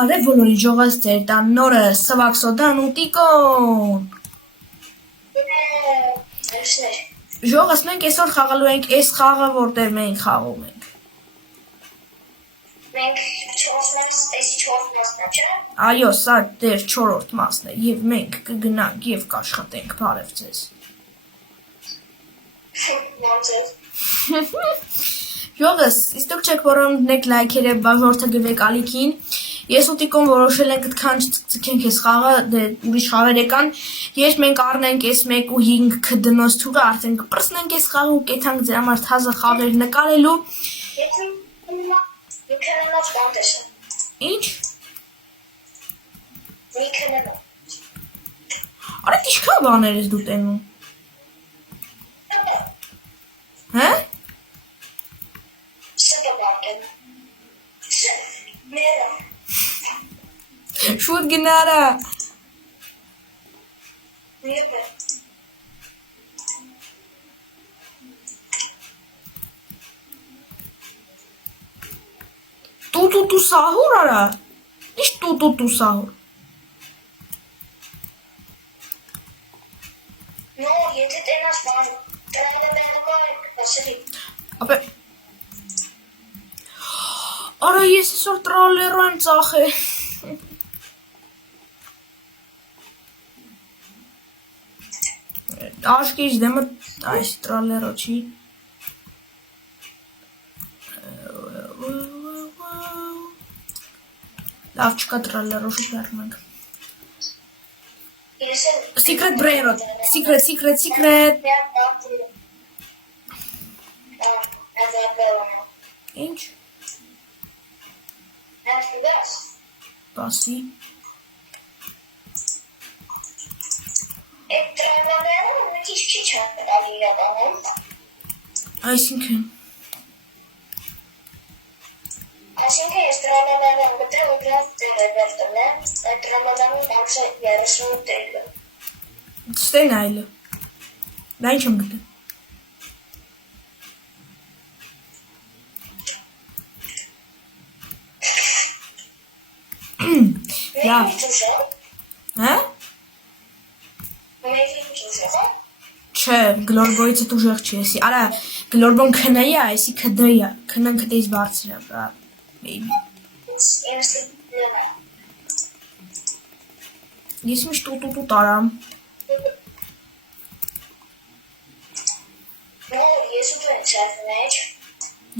Բարև բոլորի ժողովուրդ ձեր տան նորը սվակ սոդան ու տիկոն։ Ժողովուրդ մենք այսօր խաղալու ենք այս խաղը, որտեղ մենք խաղում ենք։ Մենք 4 մասն է, չէ՞։ Այո, սա դեր 4-րդ մասն է եւ մենք կգնանք եւ կաշխատենք, բարև ձեզ։ Ժողովուրդ, իսկ դուք չեք որոնք լայքերը բաժորթը գվեք ալիքին։ Ես ու տիկոն որոշել ենք այդքան չցկենք այս խաղը, դե ուրիշ խաղեր եկան։ Ես մենք առնենք այս 1 ու 5 քդնոց թուրը, արդեն կպրսնենք այս խաղը ու կեթանք ձեր համար թազը խաղեր նկարելու։ Ինչ։ Արա ինչքան բաներ ես դու տենում։ Հա։ Շուտ գնարա։ Տու սահուր արա։ Ինչ տու սահուր։ No, եթե տենաս բան, Ապե Արա ես այսօր տրալերո եմ ծախել։ Աշկից դեմը այս տրալերո չի։ Լավ չկա տրալերո շուտ վերնում ենք։ Secret Brainrot, secret. Ինչ։ Բասի։ Այսինքն։ Այսինքն ես տրամալանը գտել ու դրանց դեր է վերտել եմ, այդ տրամալանի բանսը 38 դերը։ Ստեն այլը։ Դա ինչ եմ գտել։ Լավ։ Հա։ Չէ, գլորբոյիցը ուժեղ չի, էսի։ Արա, գլորբոն քնայի է, էսի քդայի է, քնն քդեից բարձր է, baby։ Ես միշտ տու տարամ։ Ես ու դու են շարդ մեջ։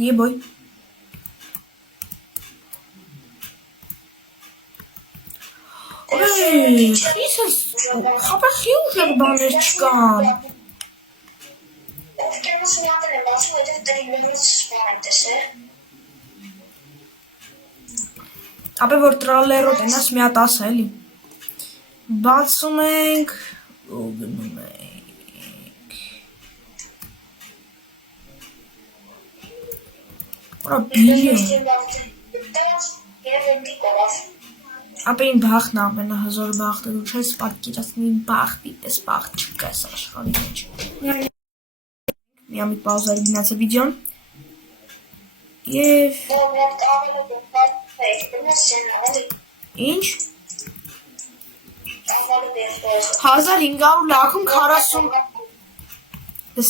Եբոյ։ Իսս, խապախի ուժեղ բաներ չկան։ Կենոս միատն եմ բացում, հետև տրիլերից բան եմ տեսել։ Ապե որ տրալերոտ ենաս մի հատ ասա էլի։ Բացում ենք ու գնում ենք։ Որա բիլիոն։ Ապե իմ բախն ամենահզոր բախտը, դու չես պատկերացնի իմ բախտի պես բախտ չկա այս աշխարհի մեջ։ Միամիտ պաուզայի գնացը վիդեոն։ Եվ… Ինչ։ 1500 լաքում 40…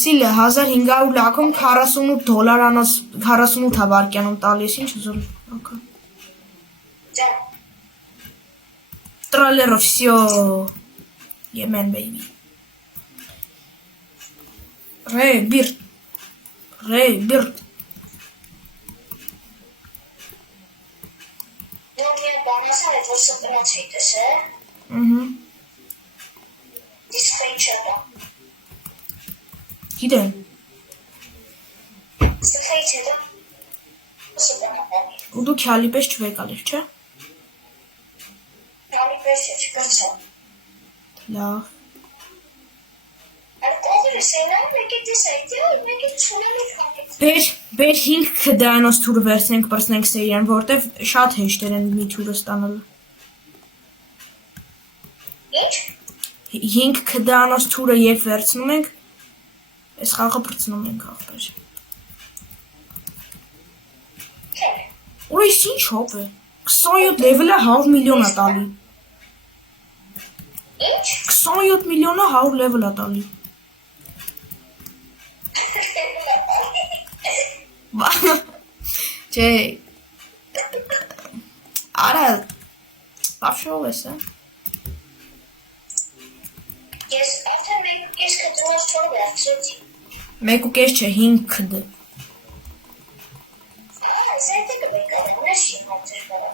Սիլը 1500 լաքում 48 դոլար անոց 48 հավարկյանում տալիս, ինչ ուզում ակա։ Троллеров, все. Yemen, baby. Bird. Gidin. Udu kali beş çüvek alır, çe? Լավ։ Բեր 5 քդանոց թուրը վերցնենք պրսնենք սերիան, որտև շատ հեշտեր են մի թուրը ստանալը։ Ինչ։ 5 քդանոց թուրը երբ վերցնում ենք, այս խաղը պրծնում ենք աղբեր։ Ուրիշ ինչ հոպ է։ 27 level-ը 100 միլիոն է տալի։ Ինչ։ 27 միլիոնը 100 level է տալի։ Չէ։ Արա բավշով ես, հա։ Ես արդեն ես կտրված չոր վերցրեցի։ 1.5 չէ, 5 քդ։ Այս այդ կգնք արել, չի հացեր կարա։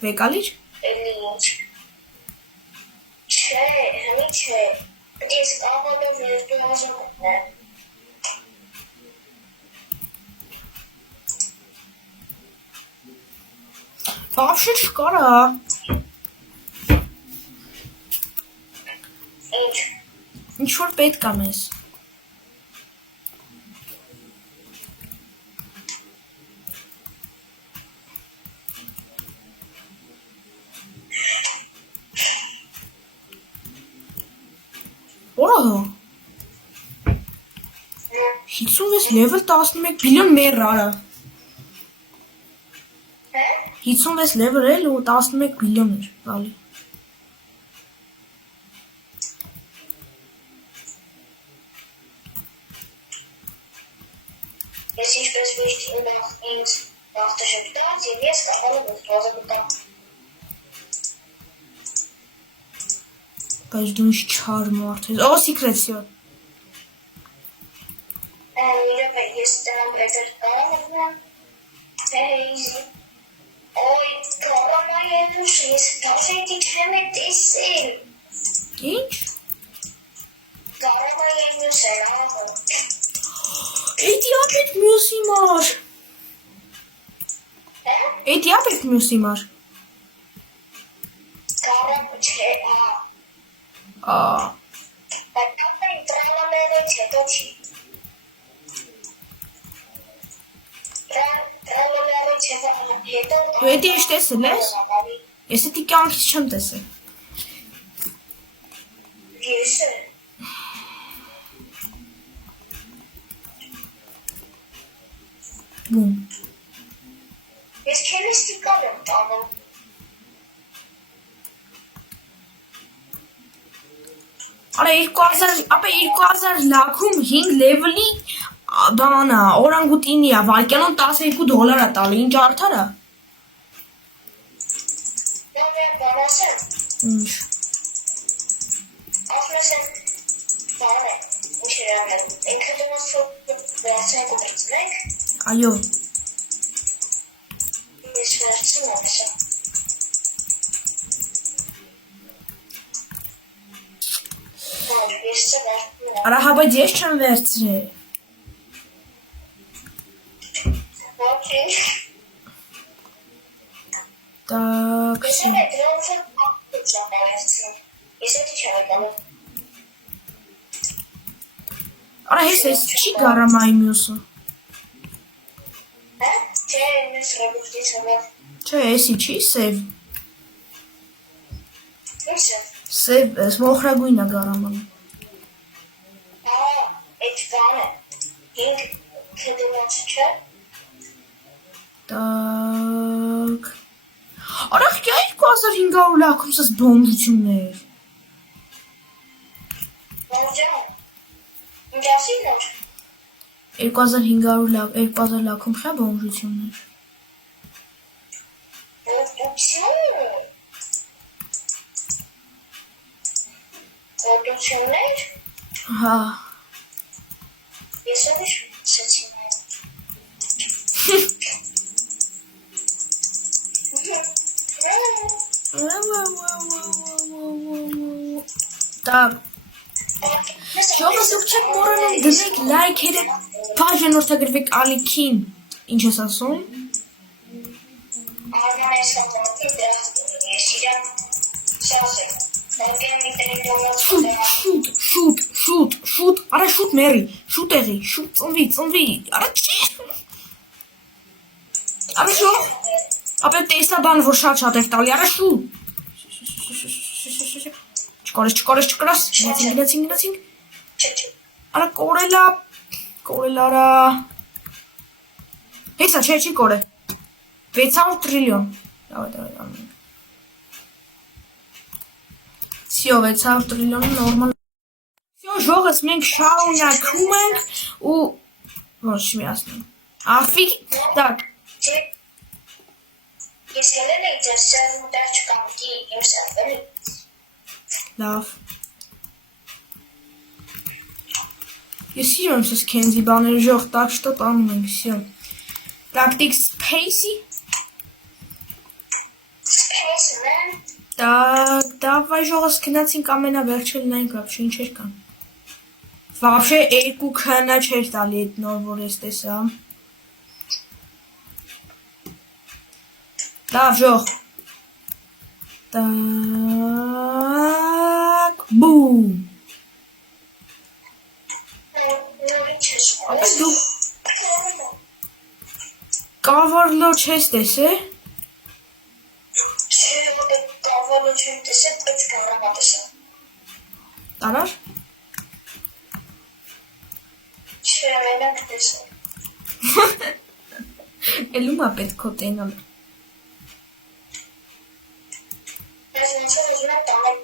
Վեկալիչ։ Էլի ինչ։ Չէ, հմի չէ։ Ես կամոնը վերդու ազոմն է։ Բավշը չկարա։ Ինչ։ Ինչ որ պետք է մեզ։ Որը 56 level 11 բիլիոն մեր արա։ 56 level էլ ու 11 բիլիոն էր տալի։ Ես ինչպես վիշտ ինձ վաղտը շպտած և ես կաղալը ոզգազը կտամ։ Բայց դու ինչ չար մարդ ես։ Օ, secret սյո։ Իրապ է, ես տնամ բրետեր կարամը Էիզի։ Ոյ, կարամա ենուշ, ես կավետի չեմ է տեսել։ Ինչ։ Կարամա ենուշ է լավը։ Էդի ապետ մյուսի մար։ Էդի ապետ մյուսի մար։ Կարամը չէ, Բայց այն տրալաներից հետո չի։ Տրալաներից հետո Դու էդի էշ տեսել ես։ Ես էդի կյանքից չեմ տեսել։ Ես է։ Բում։ Ես քելիստիկան եմ տանում։ Արա 2000, ապա 2000 լաքում 5 level-ի բանա, օրանգուտինի է, վարկյանում $12 է տալի, ինչ արդար է։ Բան ասեմ, Ինչ։ ասմես եմ, բան է, ինչ էր ամեն, ինքը դնոց վերցեն կուտրից մեկ, Այո։ ես վերցին ամսը։ Ես ծը վերցին եմ։ Արա հա, բայց ես չեմ վերցրել։ Ոքին, Так, ես եմ է դրանցը ակտիվ չեմ վերցին, ես էդի չեմ եկանում։ Արա ես չի գարամայի մյուսը։ Չէ, մյուս ռեբուխտից հմեղ։ Չէ, եսի չի սև։ Ինչ է։ Սև, մոխրագույն է գարաման։ Այդ բան է, ինք կդնոց չէ։ Так։ Արա քյա 2500 լաքում սս բոմբություններ։ Բանջան, ինչ ասին էր։ 2000 լաքում խա բոմբություններ։ Ոտություններ։ Հա։ Ես էլ շեցին Так։ Ժողովուրդ դուք չեք մոռանում դնեք լայքերը, բաժանորդագրվեք ալիքին։ Ինչ ես ասում։ Արման ես կամոքի դրախտ ես իրան շասեք։ Նորգեն մի տրիլիոնը Շուտ, արա շուտ մերի, շուտ եղի, շուտ ծնվի, արա չի։ Արա շուտ, ապե տեսա բան, որ շատ էր տալի, արա շուտ։ Չկորես, գնացինք։ Արա կորել արա։ Հեսա չի կորել։ 600 տրիլիոն։ Давай անենք։ Всё, 600 տրիլիոնը նորմալ։ Всё, ժողս մենք շարունակում ենք ու ոչ մի ասեմ։ Афиг, так. Ես հելել էի ձեր սերվում դեր չկամ դի իմ սերվերի։ Լավ։ Ես սիրում եմ Քենզի բաները ժող, так что տանում ենք, всё։ Tactic Spacey. Space man. Так, давай ժողս գնացինք ամենավերջը լնենք, вообще ինչեր կան։ Вообще երկու քնա չէր տալի այդ նոր որ ես տեսա։ Լավ ժող։ Так, բում։ Ապա դու կավարլո չես տեսե։ Կավալը չեմ տեսել, բայց կավրամա տեսել։ Տարար։ Չէ, մենակ տեսել։ Էլումա պետք է տենալ։ Ես նիցել ուզում եմ տանել։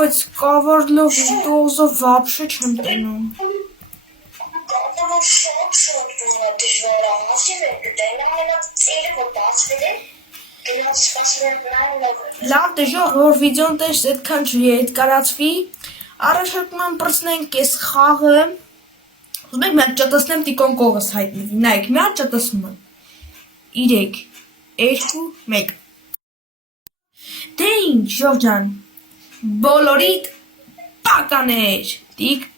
Բայց կավարլո վիդեոզը вообще չեմ տենում։ Կավալը շատ դժվար է, ասի վեր կտեն, ամենակ ծերը որ բացվել է, գնաց սպասվել եմ նայում լոգը։ Լավ դժող որ վիդեոն տես այդքան չի հետ կարածվի, առաջարկում եմ պրծնենք այս խաղը, ուզում եք մի հատ ճտսնեմ տիկոն կողս հայտնվի, նայեք մի հատ ճտսնում եմ, 3, 2, 1, դե ինչ ժող ջան, բոլորիդ պականեր, տիկ